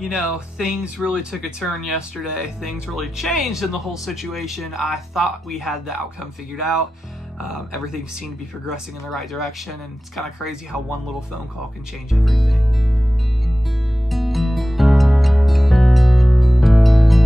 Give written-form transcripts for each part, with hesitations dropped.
You know, things really took a turn yesterday. Things really changed in the whole situation. I thought we had the outcome figured out. Everything seemed to be progressing in the right direction, and it's kind of crazy how one little phone call can change everything.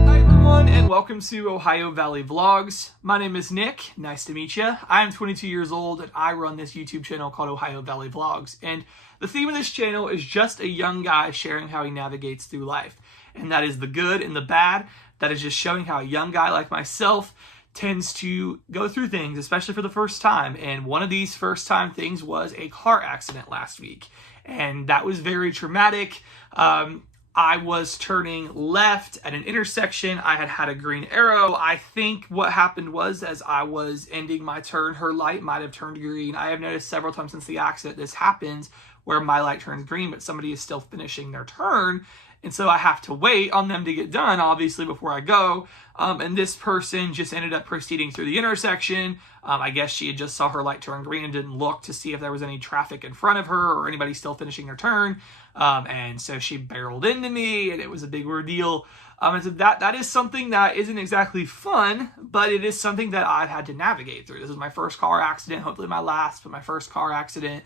Hi everyone, and welcome to Ohio Valley Vlogs. My name is Nick. Nice to meet you. I am 22 years old, and I run this YouTube channel called Ohio Valley Vlogs. And the theme of this channel is just a young guy sharing how he navigates through life. And that is the good and the bad. That is just showing how a young guy like myself tends to go through things, especially for the first time. And one of these first time things was a car accident last week. And that was very traumatic. I was turning left at an intersection. I had a green arrow. I think what happened was, as I was ending my turn, her light might have turned green. I have noticed several times since the accident this happens, where my light turns green, but somebody is still finishing their turn. And so I have to wait on them to get done, obviously, before I go. And this person just ended up proceeding through the intersection. I guess she had just saw her light turn green and didn't look to see if there was any traffic in front of her or anybody still finishing their turn. And so she barreled into me, and it was a big ordeal. And so that is something that isn't exactly fun, but it is something that I've had to navigate through. This is my first car accident, hopefully my last, but my first car accident.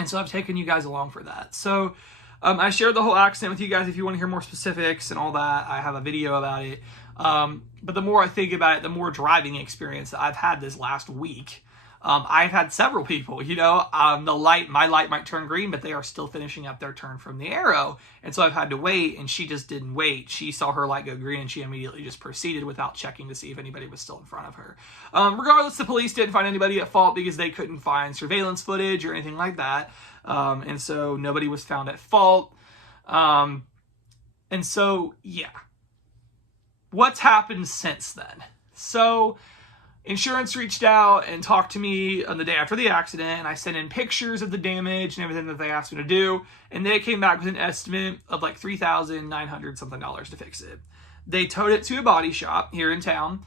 And so I've taken you guys along for that. So I shared the whole accident with you guys. If you want to hear more specifics and all that, I have a video about it. But the more I think about it, the more driving experience that I've had this last week. I've had several people, my light might turn green, but they are still finishing up their turn from the arrow. And so I've had to wait, and she just didn't wait. She saw her light go green, and she immediately just proceeded without checking to see if anybody was still in front of her. Regardless, the police didn't find anybody at fault because they couldn't find surveillance footage or anything like that. And so nobody was found at fault. And so, yeah. What's happened since then? So insurance reached out and talked to me on the day after the accident, and I sent in pictures of the damage and everything that they asked me to do, and they came back with an estimate of like $3,900 something to fix it. They towed it to a body shop here in town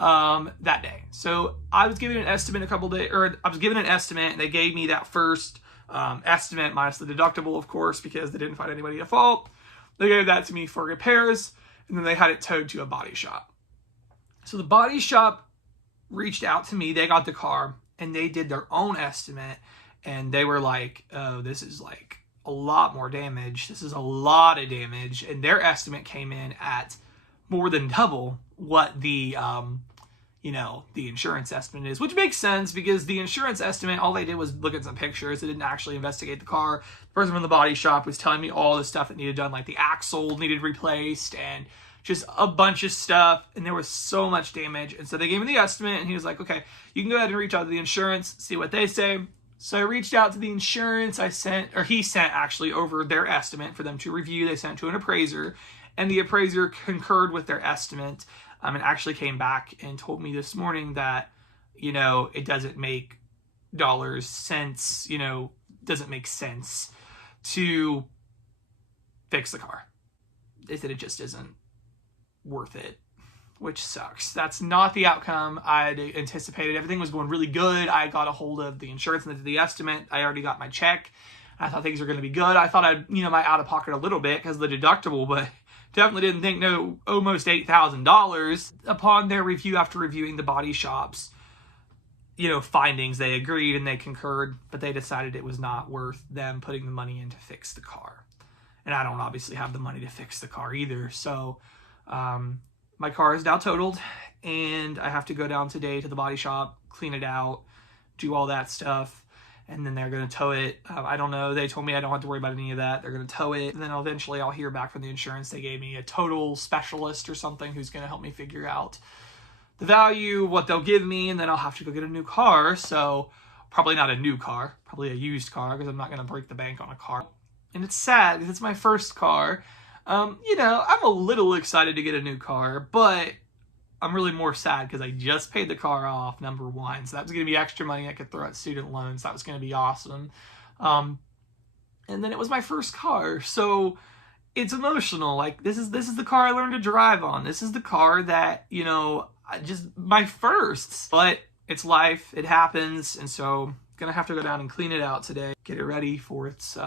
that day. So I was given an estimate and they gave me that first estimate minus the deductible, of course, because they didn't find anybody at fault. They gave that to me for repairs, and then they had it towed to a body shop. So the body shop reached out to me. They got the car, and they did their own estimate, and they were like, oh, this is like a lot more damage. This is a lot of damage. And their estimate came in at more than double what the insurance estimate is, which makes sense because the insurance estimate, all they did was look at some pictures. They didn't actually investigate the car. The person from the body shop was telling me all the stuff that needed done, like the axle needed replaced and just a bunch of stuff. And there was so much damage. And so they gave me the estimate, and he was like, okay, you can go ahead and reach out to the insurance, see what they say. So I reached out to the insurance. He sent actually over their estimate for them to review. They sent it to an appraiser, and the appraiser concurred with their estimate. And actually came back and told me this morning that, it doesn't make sense, doesn't make sense to fix the car. They said it just isn't worth it, which sucks. That's not the outcome I'd anticipated. Everything was going really good. I got a hold of the insurance and the estimate. I already got my check. I thought things were going to be good. I thought I'd, might out of pocket a little bit because of the deductible, but definitely didn't think almost $8,000. Upon their review, after reviewing the body shop's, findings, they agreed and they concurred, but they decided it was not worth them putting the money in to fix the car. And I don't obviously have the money to fix the car either. So my car is now totaled, and I have to go down today to the body shop, clean it out, do all that stuff. And then they're going to tow it. I don't know. They told me I don't have to worry about any of that. They're going to tow it. And then eventually I'll hear back from the insurance. They gave me a total specialist or something who's going to help me figure out the value, what they'll give me, and then I'll have to go get a new car. So probably not a new car, probably a used car, because I'm not going to break the bank on a car. And it's sad because it's my first car. I'm a little excited to get a new car, but I'm really more sad because I just paid the car off, number one. So that was going to be extra money I could throw at student loans. That was going to be awesome. And then it was my first car. So it's emotional. Like, this is the car I learned to drive on. This is the car that, my first. But it's life. It happens. And so I'm going to have to go down and clean it out today. Get it ready for its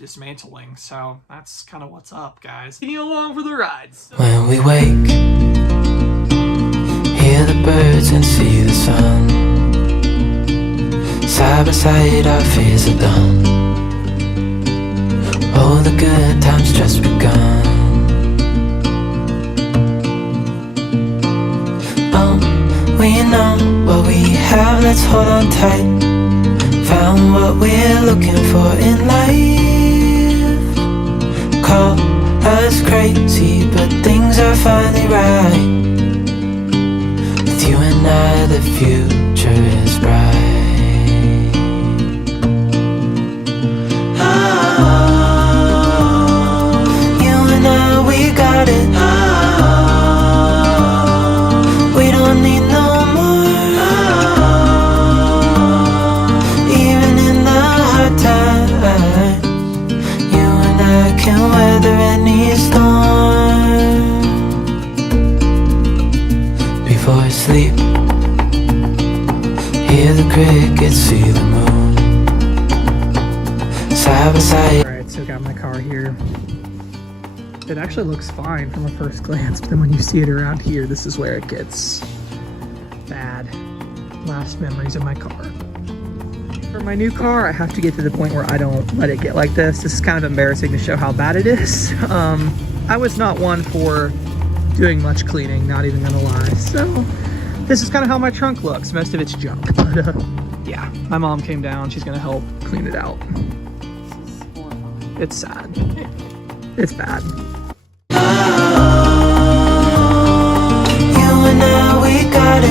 dismantling. So that's kind of what's up, guys. Getting along for the ride. So when we wake, hear the birds and see the sun. Side by side our fears are done. All the good times just begun. We know what we have, let's hold on tight. Found what we're looking for in life. Call us crazy, but things are finally right. With you and I, the future is bright. Oh, you and I, we got it. We don't need no can weather any storm. Before I sleep, hear the crickets, see the moon. Side by side. Alright, so got my car here. It actually looks fine from a first glance, but then when you see it around here, this is where it gets bad. Last memories of my car. For my new car, I have to get to the point where I don't let it get like this. This is kind of embarrassing to show how bad it is. I was not one for doing much cleaning, not even gonna lie. So this is kind of how my trunk looks. Most of it's junk, but yeah, my mom came down. She's gonna help clean it out. It's sad. It's bad. You and I, we got it.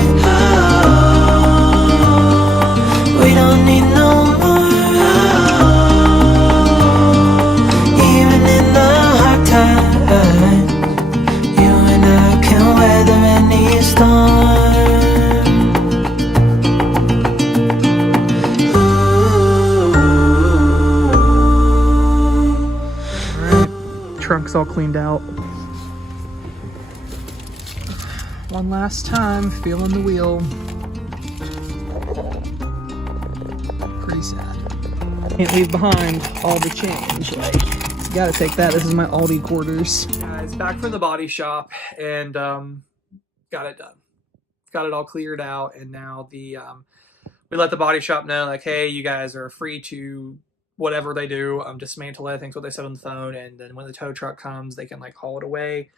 We don't need no more. Even in the hard times, you and I can weather any storm. Alright, trunk's all cleaned out. One last time, feeling the wheel. Pretty sad. Can't leave behind all the change. Like, you gotta take that. This is my Aldi quarters. Guys, back from the body shop and got it done. Got it all cleared out, and now we let the body shop know, like, hey, you guys are free to whatever they do, dismantle it. I think that's what they said on the phone, and then when the tow truck comes, they can like haul it away.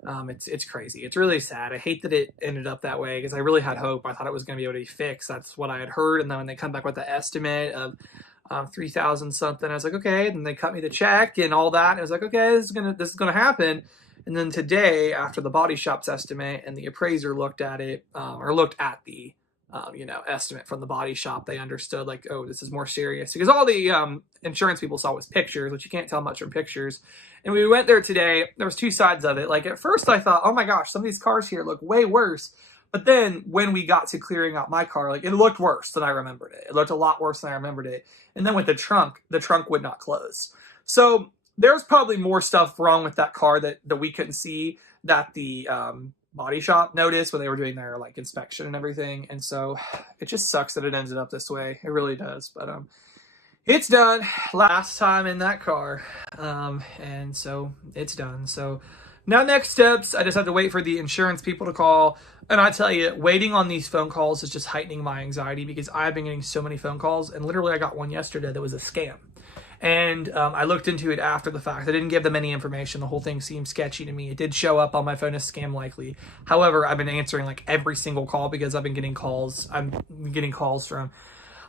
It's crazy. It's really sad. I hate that it ended up that way because I really had hope. I thought it was going to be able to be fixed. That's what I had heard. And then when they come back with the estimate of 3,000 something, I was like, okay. And they cut me the check and all that. And I was like, okay, this is gonna happen. And then today, after the body shop's estimate and the appraiser looked at it, or looked at the estimate from the body shop, they understood like, oh, this is more serious, because all the insurance people saw was pictures, which you can't tell much from pictures. And we went there today. There was two sides of it. Like at first I thought, oh my gosh, some of these cars here look way worse. But then when we got to clearing out my car, like it looked worse than I remembered it. It looked a lot worse than I remembered it. And then with the trunk would not close. So there's probably more stuff wrong with that car that we couldn't see, that the body shop noticed when they were doing their like inspection and everything. And so it just sucks that it ended up this way. It really does. But it's done. Last time in that car. And so it's done. So now next steps, I just have to wait for the insurance people to call. And I tell you, waiting on these phone calls is just heightening my anxiety, because I've been getting so many phone calls. And literally I got one yesterday that was a scam. And I looked into it after the fact. I didn't give them any information. The whole thing seemed sketchy to me. It did show up on my phone as scam likely. However, I've been answering like every single call because I've been getting calls. I'm getting calls from...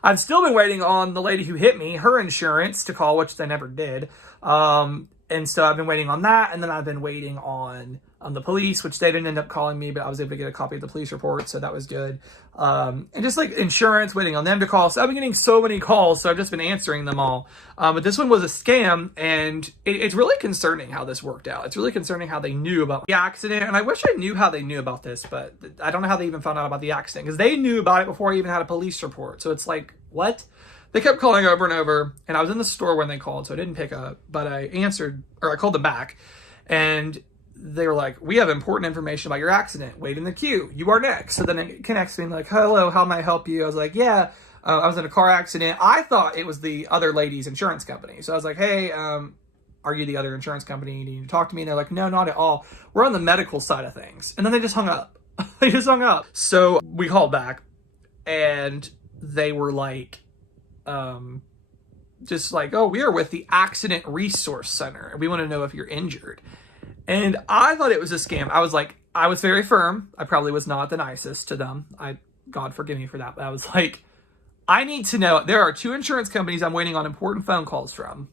I've still been waiting on the lady who hit me, her insurance, to call, which they never did. And so I've been waiting on that. And then I've been waiting on the police, which they didn't end up calling me, but I was able to get a copy of the police report. So that was good. And just like insurance, waiting on them to call. So I've been getting so many calls. So I've just been answering them all. But this one was a scam, and it's really concerning how this worked out. It's really concerning how they knew about the accident. And I wish I knew how they knew about this, but I don't know how they even found out about the accident, because they knew about it before I even had a police report. So it's like, what? They kept calling over and over, and I was in the store when they called, so I didn't pick up, but I answered, or I called them back, and they were like, we have important information about your accident. Wait in the queue. You are next. So then it connects me like, hello, how may I help you? I was like, yeah, I was in a car accident. I thought it was the other lady's insurance company. So I was like, hey, are you the other insurance company? Do you need to talk to me? And they're like, no, not at all. We're on the medical side of things. And then they just hung up. They just hung up. So we called back and they were like, just like, oh, we are with the Accident Resource Center and we want to know if you're injured. And I thought it was a scam. I was like, I was very firm. I probably was not the nicest to them. God forgive me for that. But I was like, I need to know. There are 2 insurance companies I'm waiting on important phone calls from.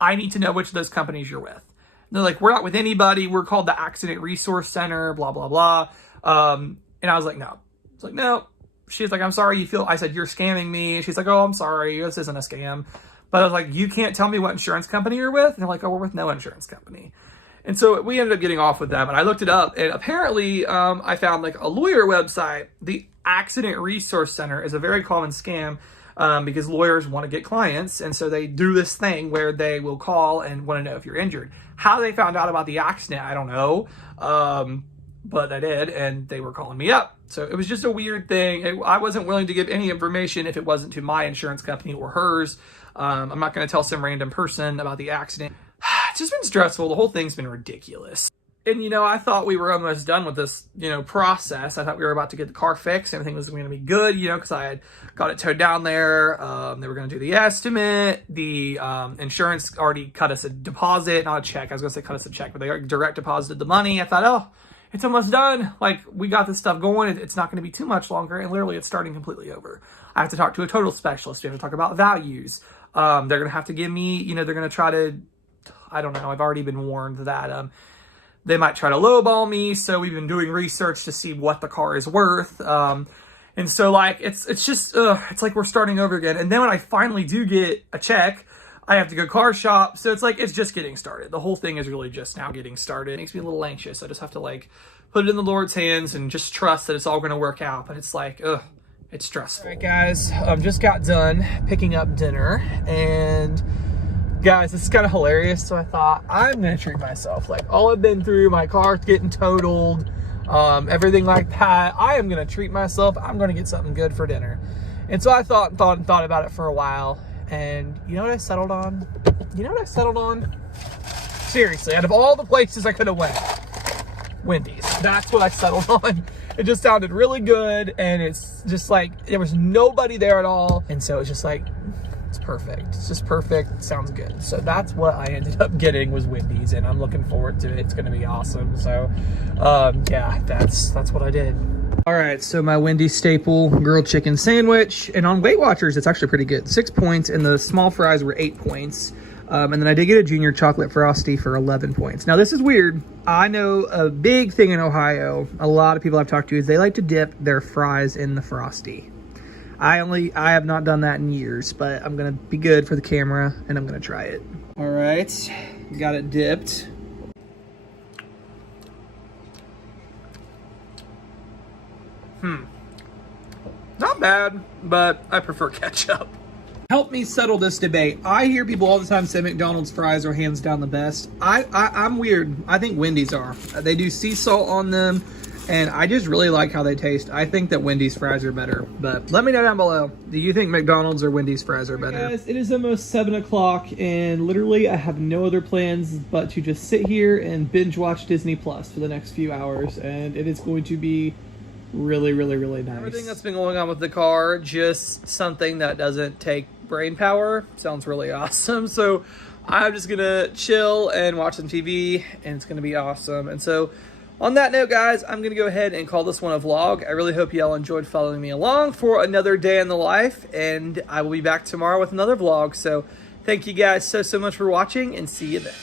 I need to know which of those companies you're with. And they're like, we're not with anybody. We're called the Accident Resource Center, blah, blah, blah. And I was like, no. It's like, no. She's like, I'm sorry you feel, I said, you're scamming me. She's like, oh, I'm sorry. This isn't a scam. But I was like, you can't tell me what insurance company you're with? And they're like, oh, we're with no insurance company. And so we ended up getting off with them. And I looked it up. And apparently I found like a lawyer website. The Accident Resource Center is a very common scam. Because lawyers want to get clients, and so they do this thing where they will call and want to know if you're injured. How they found out about the accident, I don't know, but they did, and they were calling me up. So it was just a weird thing. I wasn't willing to give any information if it wasn't to my insurance company or hers. I'm not going to tell some random person about the accident. It's just been stressful. The whole thing's been ridiculous. And, you know, I thought we were almost done with this, you know, process. I thought we were about to get the car fixed. Everything was going to be good, you know, because I had got it towed down there. They were going to do the estimate. The insurance already cut us a deposit, not a check. I was going to say cut us a check, but they direct deposited the money. I thought, oh, it's almost done. Like, we got this stuff going. It's not going to be too much longer. And literally, it's starting completely over. I have to talk to a total specialist. We have to talk about values. They're going to have to give me, you know, they're going to try to, I don't know. I've already been warned that they might try to lowball me, so we've been doing research to see what the car is worth. And so, like, it's just, it's like we're starting over again. And then when I finally do get a check, I have to go car shop. So it's like, it's just getting started. The whole thing is really just now getting started. It makes me a little anxious. I just have to, like, put it in the Lord's hands and just trust that it's all going to work out. But it's like, it's stressful. All right, guys, just got done picking up dinner. And guys, this is kind of hilarious. So I thought, I'm going to treat myself. Like, all I've been through, my car's getting totaled, everything like that. I am going to treat myself. I'm going to get something good for dinner. And so I thought about it for a while. And you know what I settled on? Seriously, out of all the places I could have went, Wendy's. That's what I settled on. It just sounded really good. And it's just like, there was nobody there at all. And so it's just like, it's perfect. It's just perfect. It sounds good. So that's what I ended up getting, was Wendy's, and I'm looking forward to it. It's going to be awesome. So, yeah, that's what I did. All right, so my Wendy's staple grilled chicken sandwich, and on Weight Watchers, it's actually pretty good. 6 points, and the small fries were 8 points. And then I did get a junior chocolate frosty for 11 points. Now, this is weird. I know a big thing in Ohio, a lot of people I've talked to, is they like to dip their fries in the frosty. I have not done that in years, but I'm gonna be good for the camera and I'm gonna try it. All right, got it dipped. Not bad, but I prefer ketchup. Help me settle this debate. I hear people all the time say McDonald's fries are hands down the best. I'm weird. I think Wendy's are. They do sea salt on them. And I just really like how they taste. I think that Wendy's fries are better. But let me know down below. Do you think McDonald's or Wendy's fries are better? Hey guys, it is almost 7 o'clock. And literally I have no other plans but to just sit here and binge watch Disney Plus for the next few hours. And it is going to be really, really, really nice. Everything that's been going on with the car, just something that doesn't take brain power. Sounds really awesome. So I'm just going to chill and watch some TV. And it's going to be awesome. And so on that note, guys, I'm going to go ahead and call this one a vlog. I really hope y'all enjoyed following me along for another day in the life, and I will be back tomorrow with another vlog. So thank you guys so much for watching, and see you then.